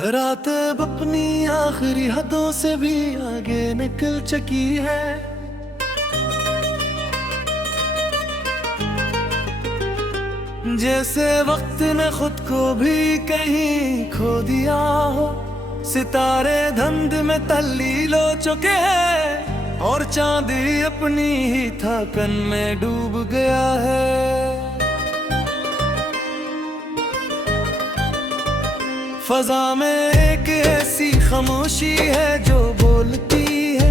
रात अब अपनी आखिरी हदों से भी आगे निकल चुकी है। जैसे वक्त ने खुद को भी कहीं खो दिया हो। सितारे धुंध में तल्लीन हो चुके हैं और चांदी अपनी ही थकन में डूब गया है। फजा में एक ऐसी खामोशी है जो बोलती है।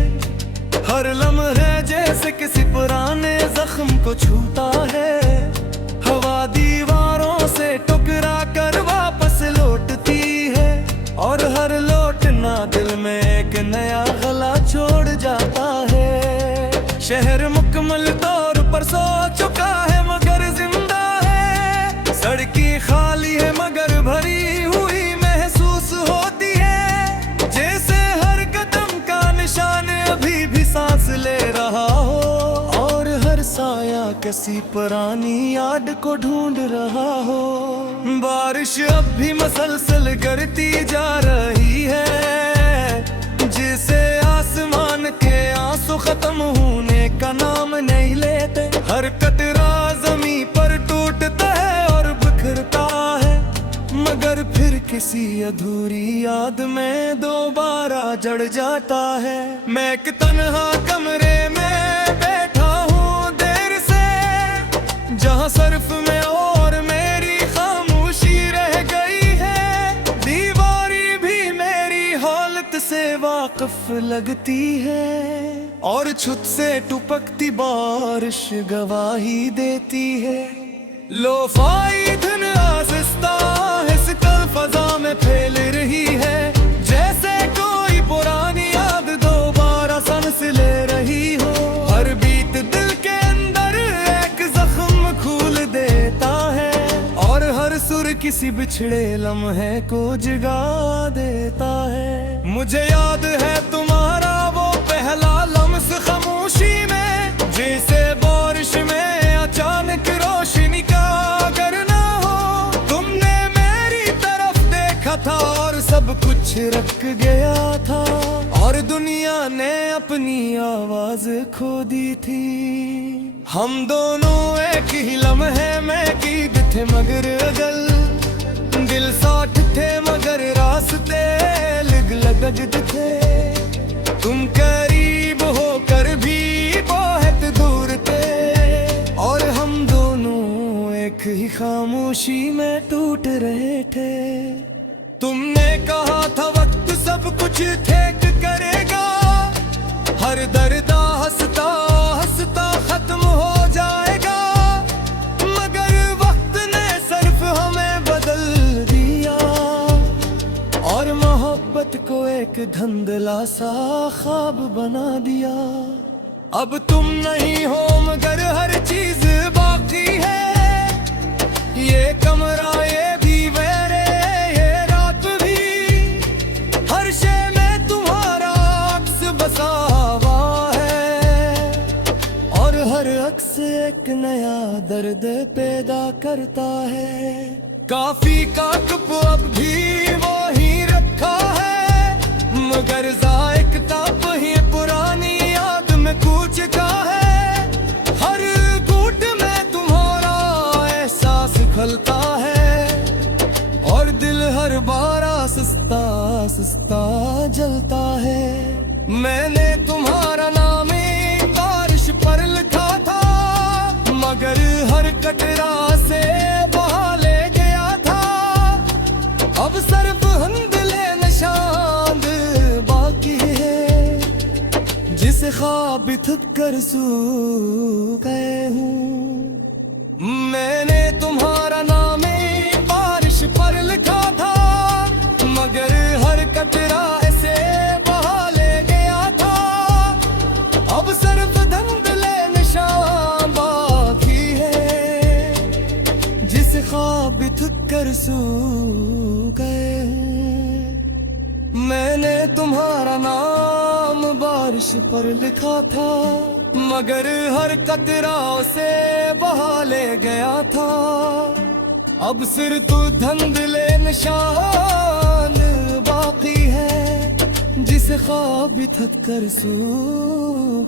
हर लम्हे जैसे किसी पुराने जख्म को छूता है। हवा दीवारों से टकरा कर वापस लौटती है और हर लौटना दिल में एक नया गला छोड़ जाता है। शहर मुकम्मल तौर पर सो चुका है मगर जिंदा है। सड़कें खाली है मगर भरी हुई महसूस होती है। जैसे हर कदम का निशान अभी भी सांस ले रहा हो और हर साया किसी पुरानी याद को ढूंढ रहा हो। बारिश अब भी मसलसल गिरती जा रही है। जिसे आसमान के आंसू खत्म होने का नाम नहीं लेते। हर कतरा जमीन पर टूटता है और बिखरता है मगर फिर किसी अधूरी याद में दोबारा जड़ जाता है। मैं एक तन्हा कमरे में बैठा हूँ देर से, जहाँ सिर्फ मैं और मेरी खामोशी रह गई है। दीवारी भी मेरी हालत से वाकिफ लगती है और छुत से टपकती बारिश गवाही देती है। लोफाई धुन आहिस्ता आहिस्ता फजा में फैल रही है। जैसे कोई पुरानी याद दोबारा सांस ले रही हो। हर बीत दिल के अंदर एक जख्म खोल देता है और हर सुर किसी बिछड़े लम्हे को जगा देता है। मुझे याद है तुम्हारा वो पहला लम्स खामोशी में, जैसे बारिश में अचानक रोशनी का अगर ना हो। तुमने मेरी तरफ देखा था और सब कुछ रख गया था और दुनिया ने अपनी आवाज खो दी थी। हम दोनों एक ही लम्हे में कीद थे मगर अगल। दिल साथ थे मगर रास्ते अलग अलग थे। तुम करीब होकर भी बहुत दूर थे और हम दोनों एक ही खामोशी में टूट रहे थे। तुमने कहा था वक्त सब कुछ ठीक करेगा। हर दर्द हंसता हंसता खत्म हो जाएगा मगर वक्त ने सिर्फ हमें बदल दिया और मोहब्बत को एक धुंधला सा ख्वाब बना दिया। अब तुम नहीं हो मगर हर चीज बाकी है। ये कमरा ये दीवारें ये रात भी, हर शय में तुम्हारा अक्स बसा हुआ है और हर अक्स एक नया दर्द पैदा करता है। काफी का कप अब भी वो ही रखा है मगर जायका वही पुरानी याद में कूच का है। हर घूंट में तुम्हारा एहसास खलता है और दिल हर बार आहिस्ता आहिस्ता जलता है। मैंने तुम्हारा नाम बारिश पर लिखा था मगर हर कटरा से बहा ले गया था। अब सिर्फ धुंधले निशान बाकी है जिसे ख्वाब थक कर सो गए हूँ। मैंने तुम्हारा नाम बारिश पर लिखा था मगर हर कतरा ऐसे बहा ले गया था। अब सिर्फ धुंधले निशान बाकी है जिसे ख्वाब थक कर सो गए हूँ। मैंने तुम्हारा नाम बारिश पर लिखा था मगर हर कतरा उसे बहा ले गया था। अब सिर्फ धुंधले निशान ख्वाब भी थक कर सो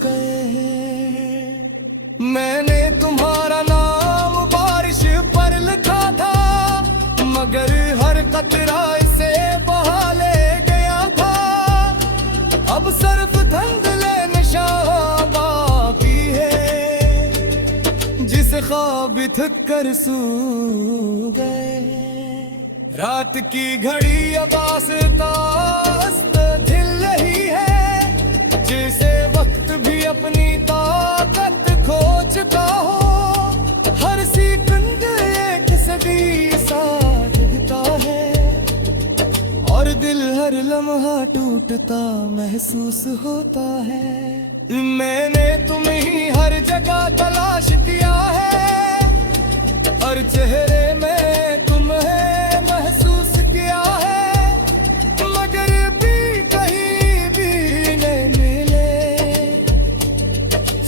गए हैं। मैंने तुम्हारा नाम बारिश पर लिखा था, मगर हर कतरा इसे बहा ले गया था। अब सिर्फ धुंधले नशा बाकी है, जिसे ख्वाब भी थक कर सो गए हैं। रात की घड़ी अब आस्ता हिल रही है, जैसे वक्त भी अपनी ताकत खो चुका हो। हर सेकंड एक सदी सा दिखता है, और दिल हर लम्हा टूटता महसूस होता है। मैंने तुम्हें ही हर जगह तलाश किया है, हर चेहरे में तुम्हें महसूस किया है, मगर भी कहीं भी नहीं मिले।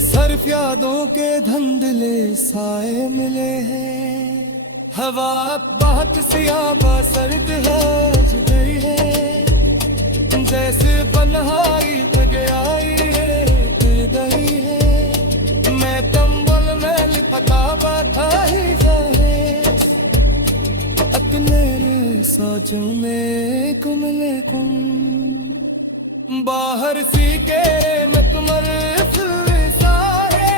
सिर्फ यादों के धुंधले साए मिले हैं। हवा बहुत सियाबा सर्द हो गई है, जैसे पन्हाई आई है गई है। मैं कंबल में लिपटा बैठा ही साजों में कुमले कुम, बाहर सी के में तुमर सारे,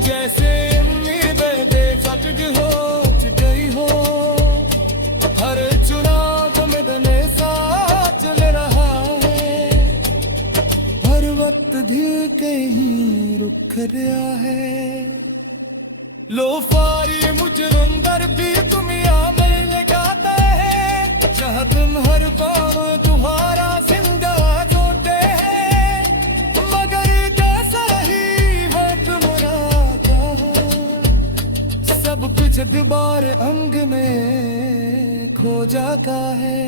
जैसे उम्मीदें बेफिक्र हो गई हो। हर चुराग में दने सा चल रहा है, हर वक्त दिल कहीं रुक गया है। लो फारी मुझे अंदर भी तुम यहाँ मिल लगाता है, जहाँ तुम हर पाँव तुम्हारा जिंदा होते हैं। मगर कैसा ही है तुम्हारा क्या हो, सब कुछ दोबारा अंग में खो जाता है।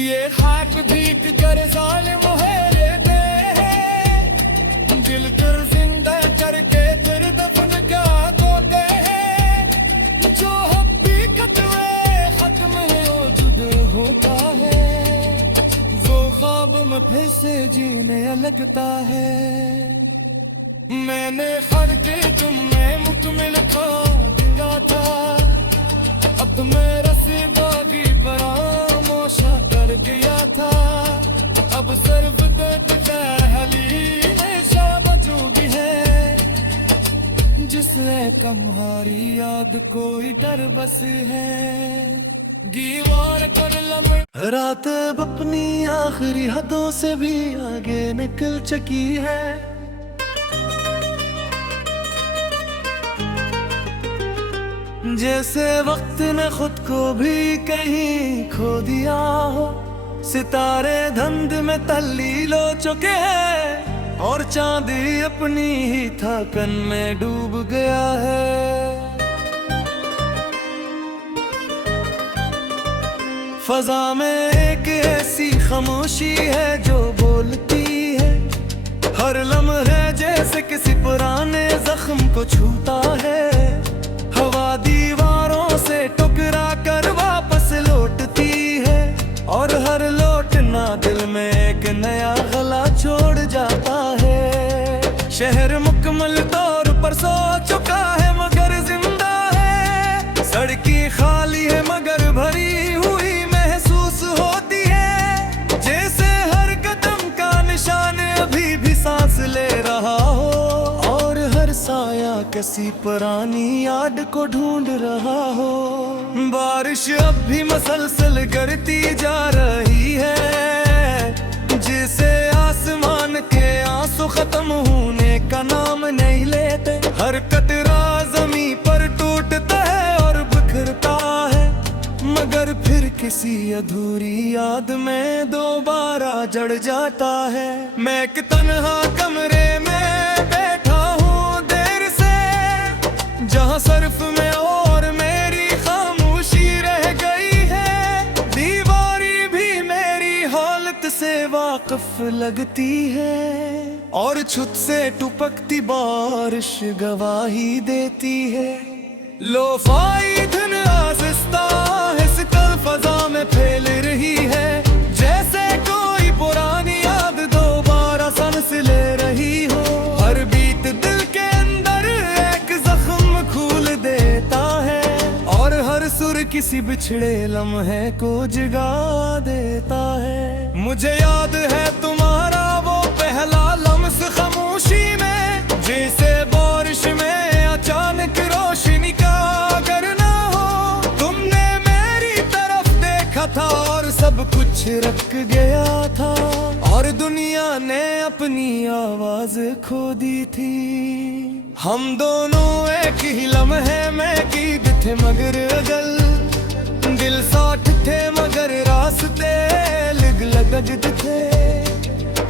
ये खाक भीट कर जालिम है लेते हैं, दिल कर जिंदा करके फिर दफन क्या होते हैं। जो हकीकत में खत्म मौजूद होता है, वो ख्वाब में फिर से जीने लगता है। मैंने हर के तुम्हें मुकम्मल खो दिया था, अब मेरा से बागी परामोशा कर दिया था। अब सिर्फ दर्द पहली नशा बचोगी है, जिसने कम्हारी याद कोई डर बस है। दीवार कर लम्हे रात अब अपनी आखिरी हदों से भी आगे निकल चुकी है। जैसे वक्त ने खुद को भी कहीं खो दिया हो, सितारे धुंध में तल्लील हो चुके हैं, और चांदी अपनी ही थकन में डूब गया है। फजा में एक ऐसी खामोशी है जो बोलती है, हर लम्हे जैसे किसी पुराने जख्म को छूता है। हवा दीवारों से टकरा कर वापस लौटती है, और हर लौटना दिल में एक नया गला छोड़ जाता है। शहर मुकम्मल तौर पर सो चुका है मगर जिंदा है, सड़कें खाली है मगर भरी हुई महसूस होती है। जैसे हर कदम का निशान अभी भी सांस ले रहा हो, और हर साया किसी पुरानी याद को ढूंढ रहा हो। बारिश अब भी मसलसल गिरती जा रही है, जिसे आसमान के आंसू खत्म होने का नाम नहीं लेते। हर कतरा जमीन पर टूटता है और बिखरता है, मगर फिर किसी अधूरी याद में दोबारा जड़ जाता है। मैं एक तन्हा कमरे में बैठा हूँ देर से, जहाँ सिर्फ मैं और मेरी खामोशी रह गई है। दीवारी भी मेरी हालत से वाकिफ लगती है, और छुत से टुपकती बारिश गवाही देती है। लोफाई धुन आहिस्ता आहिस्ता फजा में फैल रही है, जैसे कोई पुरानी किसी बिछड़े लम्हे को जगा देता है। मुझे याद है तुम्हारा वो पहला लम्स खामोशी में, जैसे बारिश में अचानक रोशनी का अगर ना हो। तुमने मेरी तरफ देखा था और सब कुछ रख गया था, और दुनिया ने अपनी आवाज खो दी थी। हम दोनों एक ही लम्हे में गीत थे मगर अगल, दिल साथ थे मगर रास्ते अलग अलग थे।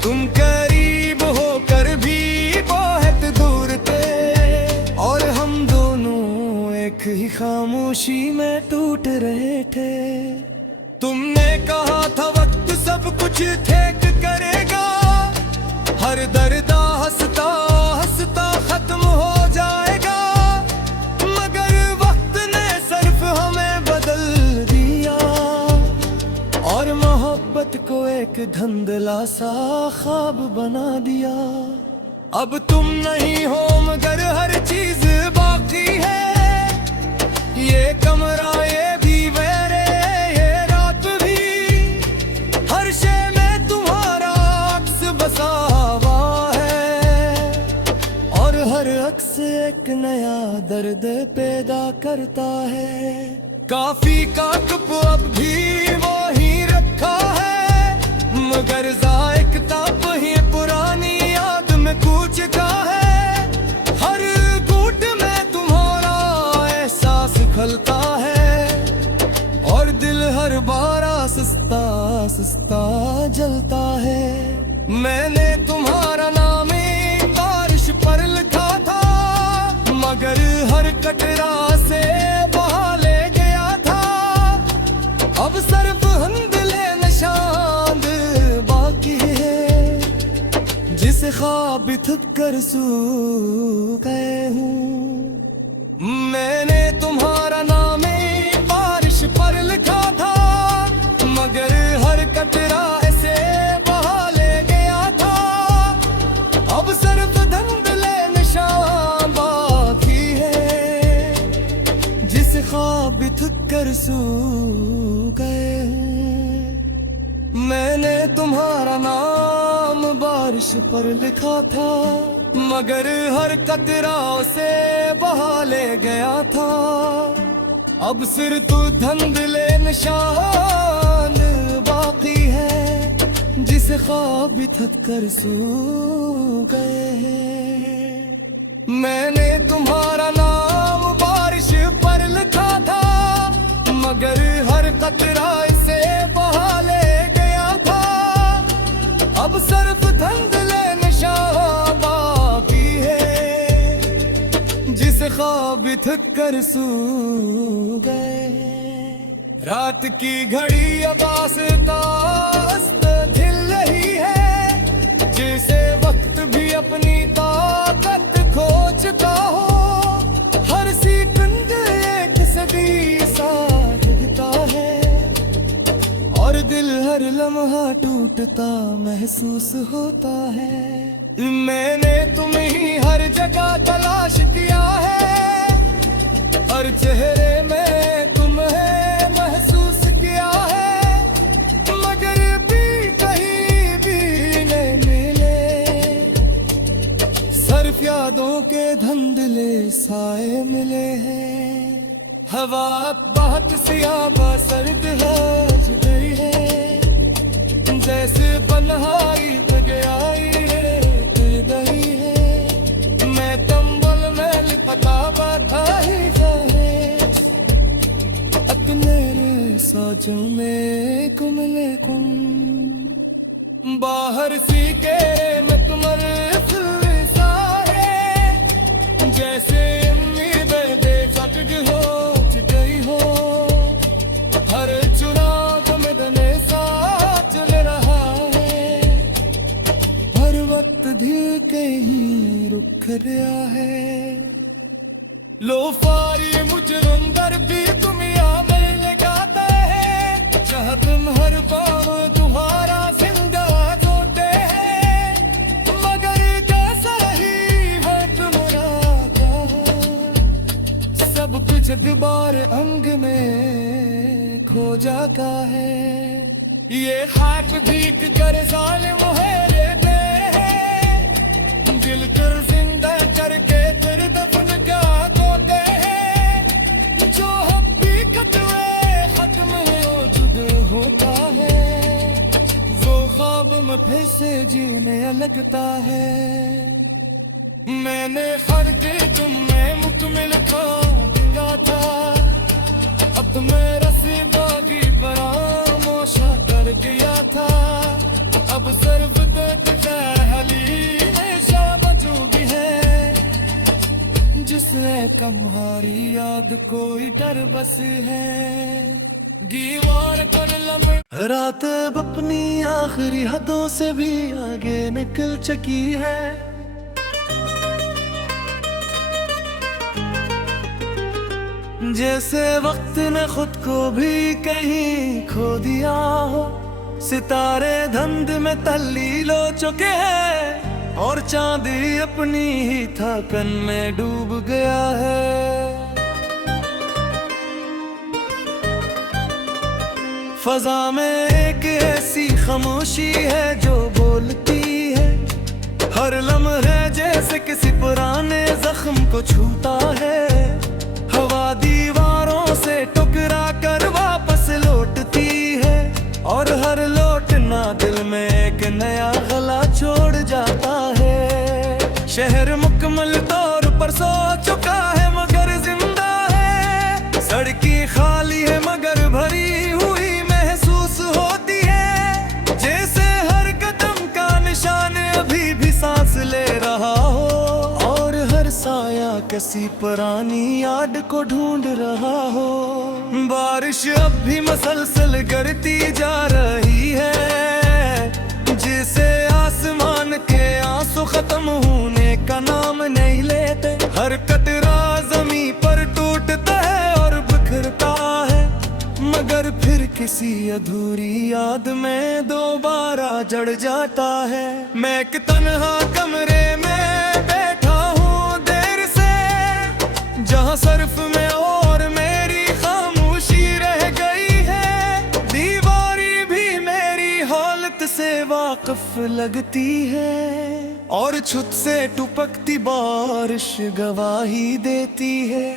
तुम करीब होकर भी बहुत दूर थे, और हम दोनों एक ही खामोशी में टूट रहे थे। तुमने कहा था वक्त सब कुछ ठीक करेगा, हर दर्द हंसता हंसता खत्म हो जाएगा। मगर वक्त ने सिर्फ हमें बदल दिया, और मोहब्बत को एक धुंधला सा ख्वाब बना दिया। अब तुम नहीं हो मगर हर चीज बाकी है, ये कमरा ये दीवारें ये रात भी, हर शय में तुम्हारा अक्स बसा हुआ है, और हर अक्स एक नया दर्द पैदा करता है। काफी का कप अब भी वो ही रखा है, मगर जायका वही पुरानी याद में कूच का है। हर घूंट में तुम्हारा एहसास खलता है, और दिल हर बार सस्ता सस्ता जलता है। मैंने तुम्हारा नाम बारिश पर लिखा था, मगर हर कटरा से बहा ले गया था। अब सिर्फ हंदले निशान बाकी है, जिसे ख्वाब थक कर सो गए हूँ। मैंने तुम्हारा नाम बारिश पर लिखा था, मगर हर कतरा ऐसे बहा ले गया था। अब सिर्फ धुंधले निशान बाकी है, जिसे ख्वाब थक कर सो गए हूँ। मैंने तुम्हारा नाम बारिश पर लिखा था, मगर हर कतरा से बहा ले गया था। अब सिर्फ तू धुंधले निशान बाकी है, जिसे ख्वाब थक कर सो गए हैं। मैंने तुम्हारा नाम बारिश पर लिखा था, मगर हर कतरा से बहा ले गया था। अब सिर्फ धुंधले निशान बाकी है, जिसे ख्वाब थक कर सो गए। रात की घड़ी अब आस्ता ढिल रही है, जैसे वक्त भी अपनी ताकत खो चुका हो। हर सेकंड एक सदी सा दिखता है, और दिल हर लम्हा टूटता महसूस होता है। मैंने तुम्हें ही हर जगह तलाश किया है, हर चेहरे में तुम्हें महसूस किया है, मगर भी कहीं भी नहीं मिले। सिर्फ यादों के धुंधले साए मिले हैं। हवा बहुत सियाबा सर्द हो गई है, जैसे पन्हाई गई गई है। मैं कंबल में लिपटा बैठा ही रहे, अपने साजों में कुमले कुम। बाहर सीके में तुम्हारे सारे, जैसे उम्मीदें बेफिक्र हो गई हो। हर चुराग में दने सा चल रहा है, हर वक्त दिल कहीं रुक गया है। लो फारी मुझे अंदर भी तुम यहाँ मिल लगाते हैं, जहाँ तुम हर पाँव तुम्हारा जिंदा होते हैं। मगर कैसा ही है तुम्हारा, सब कुछ दोबारा अंग में जाता है। ये खाक भीख कर जालिम है लेते हैं, दिल कर जिंदा करके फिर दफन का होते हैं। जो हकीकत में खत्म हो जुद होता है, वो ख्वाब में फिर से जीने लगता है। मैंने हर के तुम में मुकमिल खा दिया था, अब मेरा से बागी परामोशा कर गया था। अब सिर्फ दर्द तहलील बचूगी है, जिसने तुम्हारी याद कोई डर बस है। दीवार पर लम्हे रात अब अपनी आखिरी हदों से भी आगे निकल चुकी है। जैसे वक्त ने खुद को भी कहीं खो दिया हो, सितारे धुंध में तल्लील हो चुके हैं और चांदी अपनी ही थकन में डूब गया है। फजा में एक ऐसी खामोशी है जो बोलती है, हर लम्हे जैसे किसी पुराने जख्म को छूता है। हवा दीवारों से टकरा कर वापस लौटती है, और हर लौटना दिल में एक नया गला छोड़ जाता है। शहर मुकम्मल तौर पर सो चुका है मगर जिंदा है, सड़कें खाली है मगर भरी हुई महसूस होती है। जैसे हर कदम का निशान अभी भी सांस ले रहा हो, और हर साया किसी पुरानी याद को ढूंढ रहा हो। बारिश अब भी मसलसल गिरती जा रही है, जिसे आसमान के आंसू खत्म होने का नाम नहीं लेते। हर कतरा जमीन पर टूटता है और बिखरता है, मगर फिर किसी अधूरी याद में दोबारा जड़ जाता है। मैं एक तन्हा कमरे में बैठा हूँ देर से, जहाँ सर्फ में और मेरी खामोशी रह गई है। दीवारी भी मेरी हालत से वाकिफ लगती है, और छत से टपकती बारिश गवाही देती है।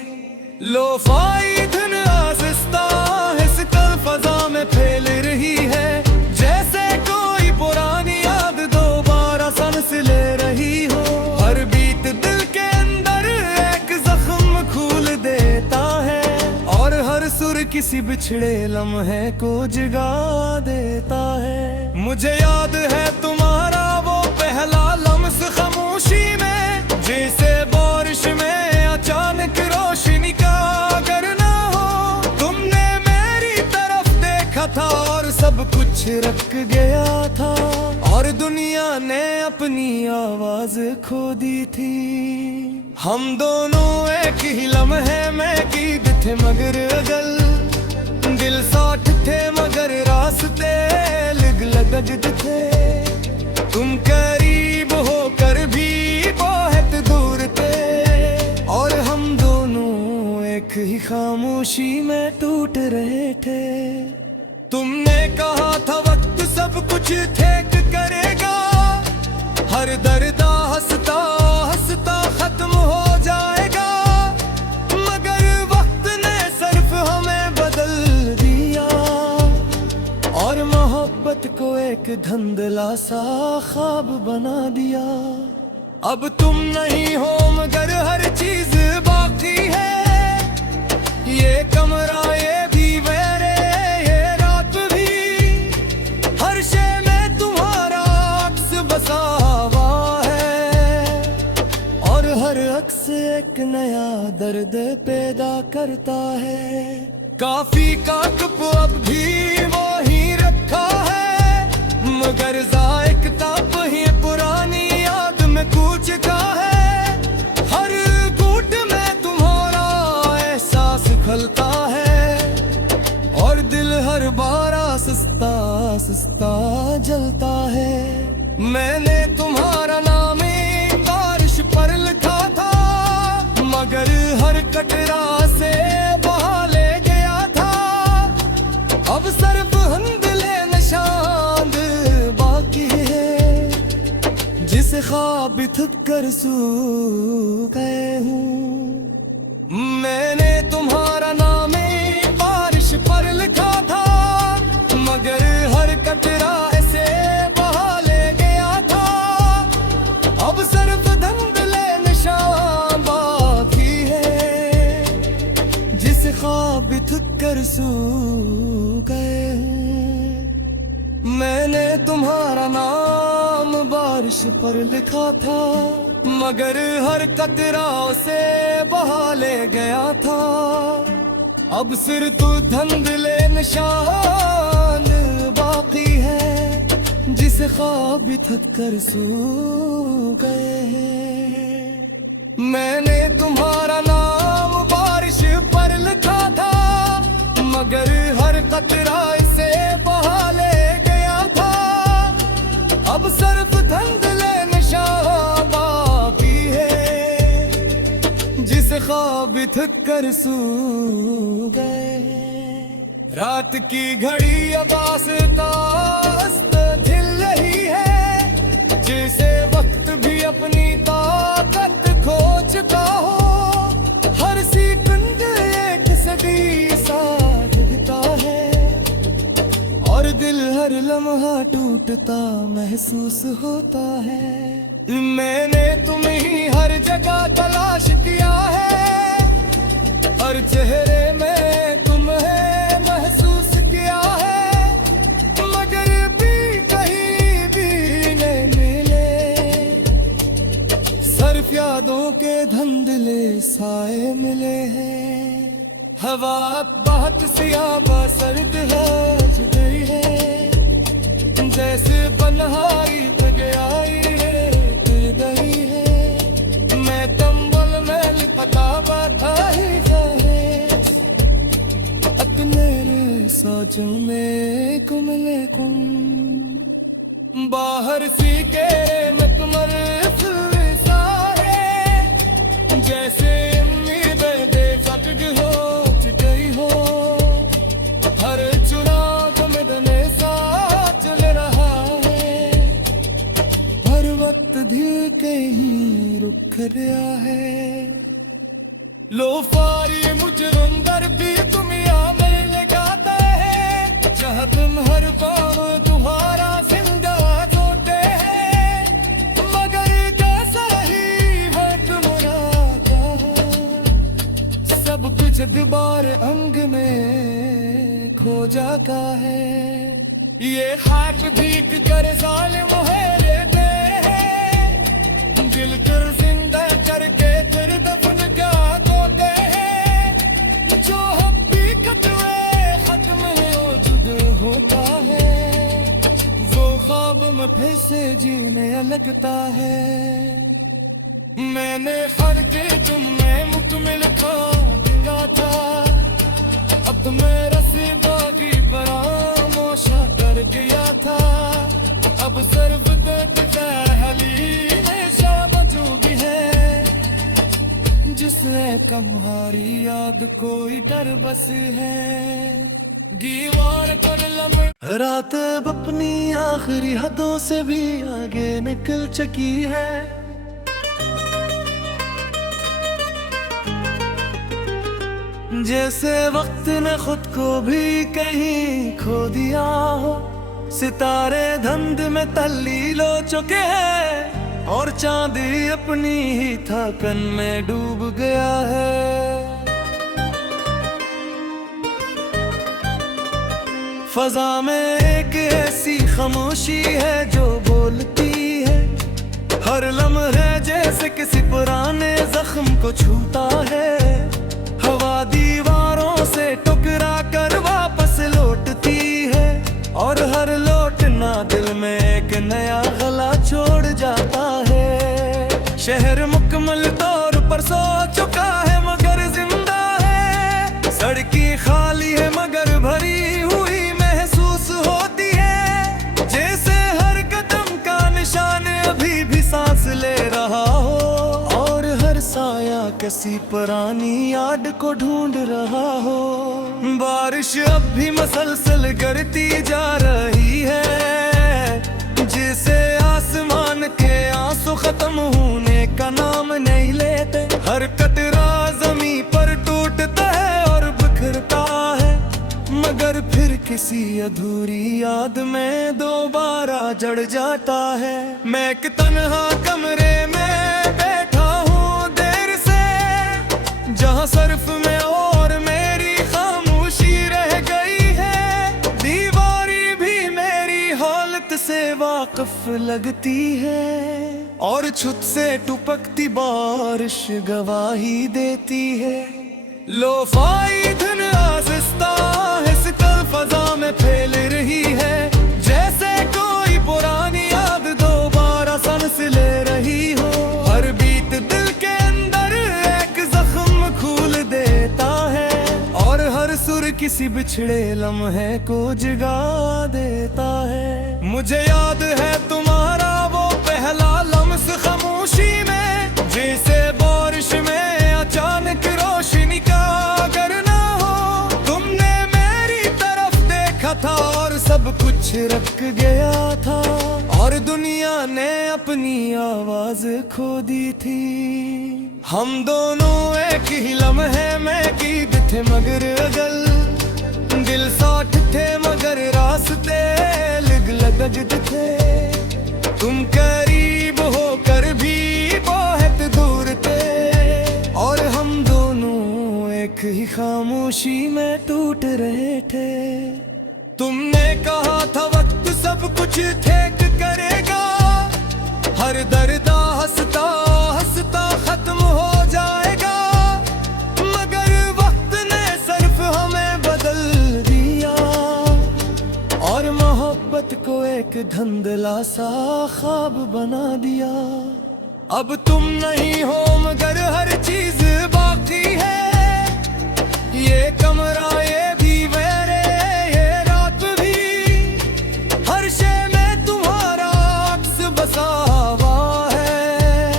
लोफाई धुन आहिस्ता आहिस्ता फजा में फैल रही है, जैसे कोई पुरानी याद दोबारा सांस ले रही हो। हर बीत दिल के अंदर एक जख्म खोल देता है, और हर सुर किसी बिछड़े लम्हे को जगा देता है। मुझे याद है तुम्हारा वो पहला लम्स खामोशी में, जैसे बारिश में अचानक रोशनी का अगर ना हो। तुमने मेरी तरफ देखा था और सब कुछ रख गया था, और दुनिया ने अपनी आवाज खो दी थी। हम दोनों एक ही लम्हे में गीत थे मगर अगल, दिल साथ थे मगर रास्ते अलग थे। तुम करीब होकर भी बहुत दूर थे, और हम दोनों एक ही खामोशी में टूट रहे थे। तुमने कहा था वक्त सब कुछ ठीक करेगा, हर दर्द हंसता हंसता खत्म हो जाएगा। मगर वक्त ने सिर्फ हमें बदल दिया, और मोहब्बत को एक धुंधला सा ख्वाब बना दिया। अब तुम नहीं हो मगर हर चीज बाकी है, ये कमरा ये दीवारें ये रात भी, हर शे में तुम्हारा अक्स बसा हुआ है, और हर अक्स एक नया दर्द पैदा करता है। काफी का कप अब भी वो ही रखा है, मगर जायका वही पुरानी याद में कूच का है। हर घूंट में तुम्हारा एहसास खलता है, और दिल हर बार सस्ता सस्ता जलता है। मैंने तुम्हारा नाम बारिश पर लिखा था, मगर हर कटरा से बहा ले गया था। अब ख्वाब थक कर सो गए हूँ। मैंने तुम्हारा नाम बारिश पर लिखा था, मगर हर कतरा ऐसे बहा ले गया था। अब सिर्फ धुंधले निशान बाकी है, जिस ख्वाब थक कर सो गए हूँ। मैंने तुम्हारा नाम बारिश पर लिखा था, मगर हर कतरा उसे बहा ले गया था। अब सिर्फ धुंधले निशान बाकी है, जिसे ख्वाब थक कर सो गए हैं। मैंने तुम्हारा नाम बारिश पर लिखा था, मगर हर कतरा इसे बहा ले गया था। अब सिर्फ धुंधले निशान बाकी है, जिसे ख्वाब थक कर सो गए। रात की घड़ी अब आस्ता हिल रही है, जैसे वक्त भी अपनी ताकत खो चुका हो। हर सेकंड एक सदी सा दिखता है, और दिल हर लम्हा टूटता महसूस होता है। मैंने तुम्हें ही हर जगह तलाश किया है, हर चेहरे में तुम्हें महसूस किया है, मगर भी कहीं भी नहीं मिले। सिर्फ यादों के धुंधले साए मिले हैं। हवा बहुत सियाबा सर्द हो गई है, जैसे पनहाई गई है गई है। मैं कंबल में लिपटा बैठा ही अपने साजों में कुमले कुम। बाहर सी के में तुम्हारे सारे, जैसे उम्मीदें बेफिक्र हो गई हो। हर चुराग में डने सा चल रहा है, हर वक्त दिल कहीं रुक गया है। लो फारी मुझे अंदर भी तुम यहाँ में लगाते हैं, जहाँ तुम हर पाँव तुम्हारा जिंदा होते हैं। मगर कैसा ही है तुम्हारा क्या, सब कुछ दीवार अंग में खो जाता है। ये हाथ भीख कर जालिम है लेते हैं, दिल कर जिंदा करके फिर दफन क्या होते हैं। जो हकीकत में खत्म हो जुदा होता है, वो ख्वाब में फिर से जीने लगता है। मैंने हर के तुम में मुकम्मल खो दिया था, अब मेरा बागी परामोशा कर गया था। अब सिर्फ दर्द पहली नशा बजूगी है, जिसमें कम्हारी याद कोई डर बस है। दीवार पर लम्हे रात अब अपनी आखिरी हदों से भी आगे निकल चुकी है। जैसे वक्त ने खुद को भी कहीं खो दिया हो, सितारे धुंध में तल्लील हो चुके हैं, और चांदी अपनी ही थकन में डूब गया है। फजा में एक ऐसी खामोशी है जो बोलती है, हर लम्हे जैसे किसी पुराने जख्म को छूता है। हवा दीवारों से टकरा कर वापस लौटती है, और हर लौटना दिल में एक नया गला छोड़ जाता है। शहर मुकम्मल तौर पर सो चुका है मगर जिंदा है, सड़कें खाली है मगर भरी हुई महसूस होती है। जैसे हर कदम का निशान अभी भी सांस ले रहा हो, और हर साया किसी पुरानी याद को ढूंढ रहा हो। बारिश अब भी मसलसल गिरती जा रही है, जिसे आसमान के आंसू याद में दोबारा जड़ जाता है। मैं एक तन्हा कमरे में बैठा हूँ देर से, जहाँ सिर्फ मैं और मेरी खामोशी रह गई है। दीवारी भी मेरी हालत से वाकिफ लगती है, और छुत से टपकती बारिश गवाही देती है। लोफाई धुन आज़िस्ता हिसकल फजा में फैल रही है, जैसे कोई पुरानी याद दोबारा सांस ले रही हो। हर बीत दिल के अंदर एक जख्म खोल देता है, और हर सुर किसी बिछड़े लम्हे को जगा देता है। मुझे याद है तुम्हारा वो पहला लम्स खामोशी में, जैसे बारिश में अचानक रोशनी का अगर ना हो। तुमने मेरी तरफ देखा था और सब कुछ रख गया था, और दुनिया ने अपनी आवाज खो दी थी। हम दोनों एक ही लम्हे में कीद थे मगर अगल, दिल साथ थे मगर रास्ते अलग अलग थे। तुम करीब होकर भी बहुत दूर थे, और हम दोनों एक ही खामोशी में टूट रहे थे। तुमने कहा था वक्त सब कुछ ठीक करेगा, हर दर्द हंसता हंसता खत्म हो जाएगा। मगर वक्त ने सिर्फ हमें बदल दिया, और मोहब्बत को एक धुंधला सा ख्वाब बना दिया। अब तुम नहीं हो मगर हर चीज बाकी है, ये कमरा ये दीवारें ये रात भी, हर शे में तुम्हारा अक्स बसा हुआ है।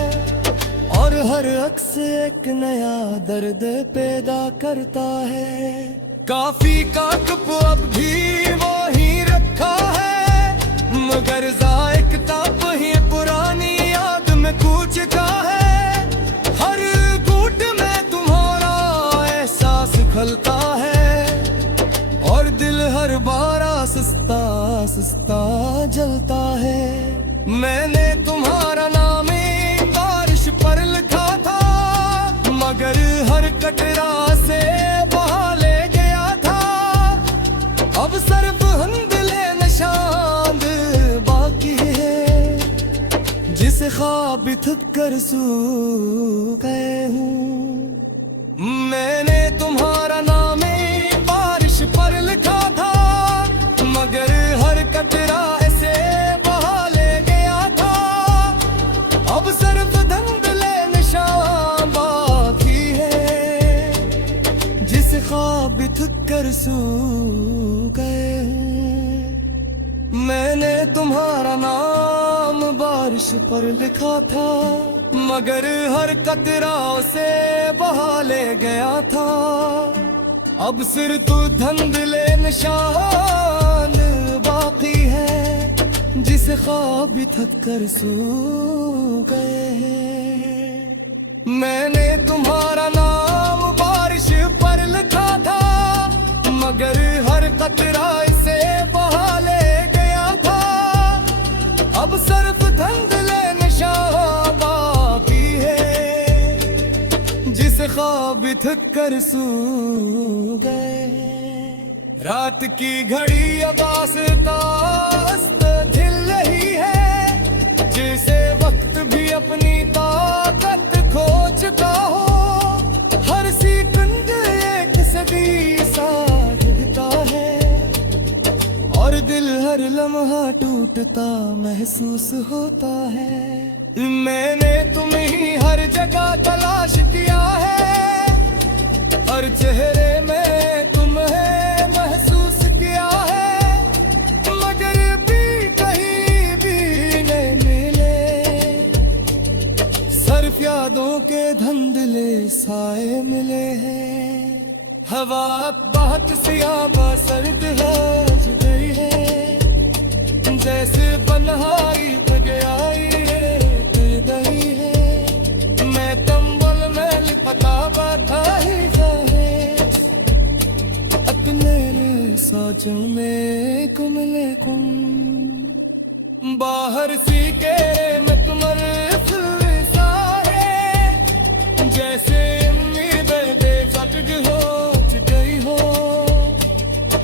और हर अक्स एक नया दर्द पैदा करता है। काफी का कप अब भी वही रखा है, मगर जायका वही पुरानी याद में कूच का है। हर घूंट में तुम्हारा एहसास खलता है, और दिल हर बार आहिस्ता आहिस्ता जलता है। मैंने तुम्हारा नाम बारिश पर लिखा था, मगर हर कटरा से बहा ले गया था। अब सिर्फ हंदले निशान बाकी है, जिसे ख्वाब थक कर सो गए हूँ। मैंने तुम्हारा नाम बारिश पर लिखा था, मगर हर कतरा ऐसे बहा ले गया था। अब सिर्फ धुंधले निशान बाकी है, जिसे ख्वाब थक कर सो गए हूँ। मैंने तुम्हारा नाम बारिश पर लिखा था, मगर हर कतरा से बहा ले गया था। अब सिर्फ तो धुंधले निशान बाकी है, जिसे ख्वाब थक कर सो गए हैं। मैंने तुम्हारा नाम बारिश पर लिखा था, मगर हर कतरा से बहा ले गया था। अब सिर्फ धुंधले निशान बाकी है, जिसे ख्वाब थक कर सो गए। रात की घड़ी अब आस्ता आस्ता हिल रही है, जैसे वक्त भी अपनी ताकत खो चुका हो। हर सेकंड एक सदी सा गिरता है, और दिल हर लम्हा टूटता महसूस होता है। मैंने तुम्हें ही हर जगह तलाश किया है, हर चेहरे में तुम्हें महसूस किया है, मगर भी कहीं भी नहीं मिले। सिर्फ यादों के धुंधले साए मिले हैं। हवा बहुत सियाबा सर्द है गई है, जैसे पन्हाई गई दही है। मैं कंबल में लिपटा बाधा ही अपने सोच में कुमले कुम बाहर सी के में तुमर सारे जैसे उम्मीदें बेफिक्र हो गई हो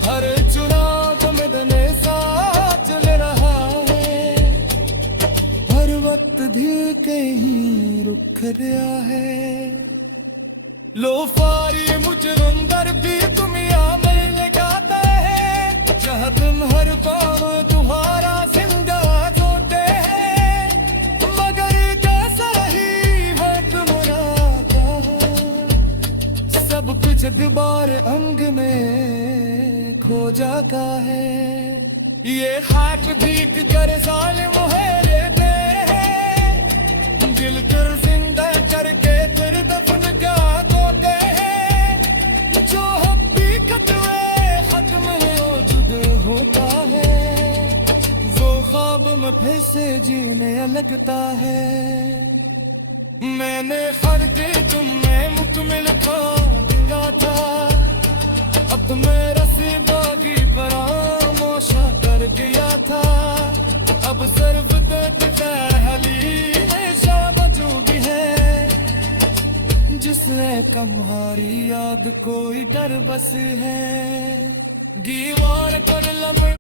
हर चुराग में दने साथ चल रहा है हर वक्त दिल कहीं रुक गया है लो फारी मुझे अंदर भी तुम या मिलने गाता है जहाँ तुम हर पाँव तुम्हारा जिंदा होते हैं मगर कैसा ही है तुम्हारा सब कुछ दोबारा अंग में खो जाता है ये हाथ बीट कर जालिम है दिल कर जिंदा करके फिर दफन क्या होते हैं जो हकीकत में खत्म मौजूद होता है वो ख्वाब में फिर से जीने लगता है मैंने हर दिल तुम में मुकम्मल खो दिया था अब मैं रस्सी बागी पर आमोशा कर गया था अब सर्व दर्द पहली जिसने कम्हारी याद कोई डर बस है दीवार पर लम्हे